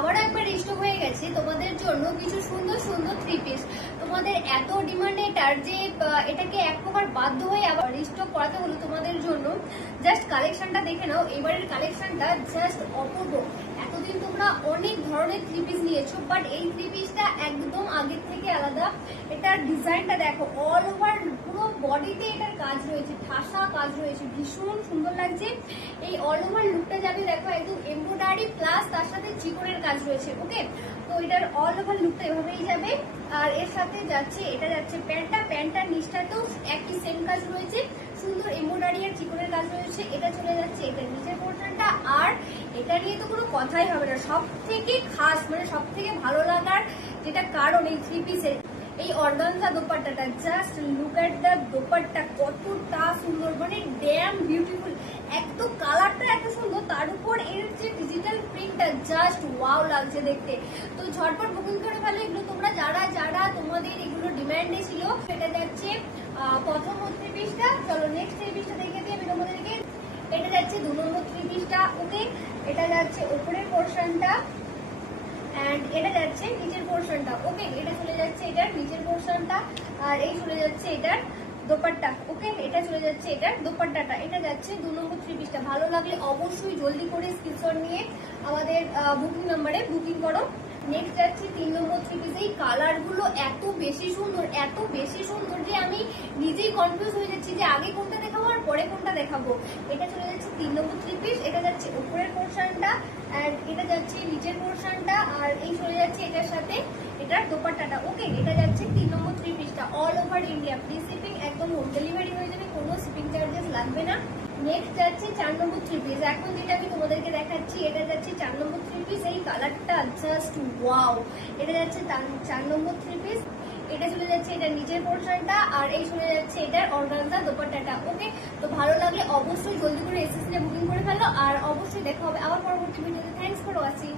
আবার একবার স্টক হয়ে গেছে তোমাদের জন্য কিছু সুন্দর সুন্দর থ্রি পিস। তোমাদের এত ডিমান্ড এটার যে এটাকে এক প্রকার বাধ্য হয়ে আবার স্টক করাতে হলো তোমাদের জন্য। জাস্ট কালেকশনটা দেখে নাও, এবারের কালেকশনটা জাস্ট অপূর্ব। এতদিন তোমরা অনেক ধরনের থ্রি পিস নিয়েছো, বাট এই থ্রি পিসটা একদম আগের থেকে আলাদা। এটার ডিজাইনটা দেখো, অল ওভার পুরো বডিতে এটার কাজ রয়েছে, ঠাসা কাজ রয়েছে, ভীষণ সুন্দর লাগছে। এই অল ওভার লুকটা যাবে দেখো একদম এমব্রয়ডারি প্লাস তার সাথে চিকনের কাজ রয়েছে। ওকে, তো এটার অল ওভার লুকটা এভাবেই যাবে। আর এর সাথে যাচ্ছে, এটা যাচ্ছে প্যান্টটার নিচটাতেও একই সেম কাজ রয়েছে, সুন্দর এমব্রয়ডারি আর চিকনের কাজ রয়েছে। এটা চলে যাচ্ছে এটার নিচের পোর্শনটা। আর এটা নিয়ে তো কোনো কথাই হবে না, সব থেকে খাস মানে সব থেকে ভালো লাগার যেটা কারণ এই থ্রি পিসের এই অর্গানজা দোপাট্টাটা। Just look at the dupatta, কতটা সুন্দর, মানে ড্যাম বিউটিফুল। এক তো কালারটা এত সুন্দর, তার উপর এর যে ডিজিটাল প্রিন্টটা জাস্ট ওয়াও লাগছে দেখতে। তো ঝটপট বুকিং করে ফেলো এগুলো তোমরা, যারা যারা তোমাদের এগুলো ডিমান্ডে ছিল। সেটা যাচ্ছে প্রথম থ্রি পিসটা। চলো নেক্সট থ্রি পিসটা দেখে দিই আমি তোমাদেরকে। এটা যাচ্ছে 2 নম্বর থ্রি পিসটা। ওকে, এটা যাচ্ছে উপরের পোর্শনটা এন্ড এটা যাচ্ছে নিচের পোর্শনটা। ওকে, এটা চলে যাচ্ছে এটার নিচের পোর্শনটা, আর এই চলে যাচ্ছে এটার দোপাট্টা। ওকে, এটা চলে যাচ্ছে এটার দোপাট্টাটা। এটা যাচ্ছে 2 নম্বর থ্রি পিসটা। ভালো লাগলে অবশ্যই জলদি করে স্ক্রিনশট নিয়ে আমাদের বুকিং নাম্বারে বুকিং করো। নেক্সট যাচ্ছে 3 নম্বর থ্রি পিস। এই কালার গুলো এত বেশি সুন্দর, এত বেশি সুন্দর যে আমি নিজেই কনফিউজ হয়ে যাচ্ছি যে আগে কোনটা দেখাবো আর পরে কোনটা দেখাবো। এটা চলে যাচ্ছে 3 নম্বর থ্রি পিস। এটা যাচ্ছে উপরের পোর্শনটা এন্ড এটা যাচ্ছে নিচের পোর্শনটা, আর এই চলে যাচ্ছে এটার সাথে এটার দোপাট্টাটা। ওকে, এটা যাচ্ছে 3 নম্বর থ্রি পিসটা। All over India free shipping, একদম হোম ডেলিভারি হয়ে যাবে, কোনো শিপিং চার্জেস লাগবে না। নেক্সট যাচ্ছে 4 নম্বর থ্রি পিস। এখন যেটা আমি তোমাদেরকে দেখাচ্ছি এটা যাচ্ছে 4 নম্বর থ্রি পিস। এই কালারটা জাস্ট ওয়াও। এটা যাচ্ছে 4 নম্বর থ্রি পিস। এটা চলে যাচ্ছে এটার নিচের পোর্শনটা, আর এই চলে যাচ্ছে এটার অর্গানজা দোপাট্টাটা। ওকে, তো ভালো লাগলে অবশ্যই জলদি করে এসএসসি বুকিং করে ফেলো, আর অবশ্যই দেখা হবে আবার পরবর্তী ভিডিওতে। Thanks for watching.